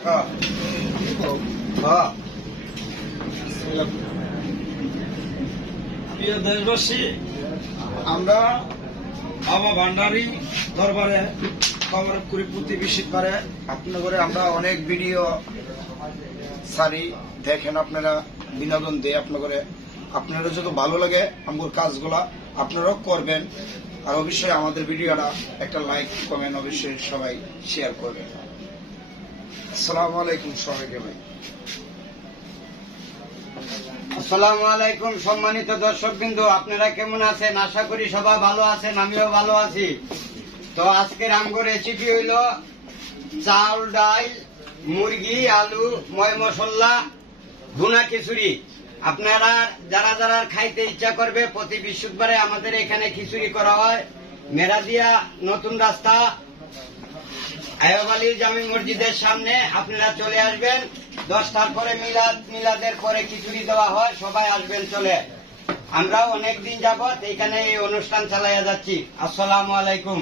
প্রিয় দেশবাসী, আমরা বাবা ভান্ডারী দরবারে খবর করি প্রতি বৃহস্পতিবারে আপনাদের আমরা অনেক ভিডিও সারি দেখেন, আপনারা বিনোদন দিয়ে আপনারা যত ভালো লাগে আমার কাজগুলা আপনারাও করবেন। আর অবশ্যই আমাদের ভিডিওটা একটা লাইক কমেন্ট অবশ্যই সবাই শেয়ার করবেন। আসসালামু আলাইকুম সবাইকে। ভাই আসসালামু আলাইকুম সম্মানিত দর্শকবৃন্দ, আপনারা কেমন আছেন? আশা করি সবাই ভালো আছেন, আমিও ভালো আছি। তো আজকের আমগো রেসিপি হইল চাউল, ডাল, মুরগি, আলু, ময় মশলা, ভুনা খিচুড়ি। আপনারা যারা যারা খাইতে ইচ্ছা করবে প্রতি বৃহস্পতিবারে আমাদের এখানে খিচুড়ি করা হয়। মেরাদিয়া নতুন রাস্তা আইয়ুব আলী জামি মসজিদের সামনে আপনারা চলে আসবেন। 10টার পরে মিলাদের পরে খিচুড়ি দেওয়া হয়, সবাই আসবেন চলে। আমরাও অনেকদিন যাবত এখানে এই অনুষ্ঠান চালাইয়া যাচ্ছি। আসসালামু আলাইকুম।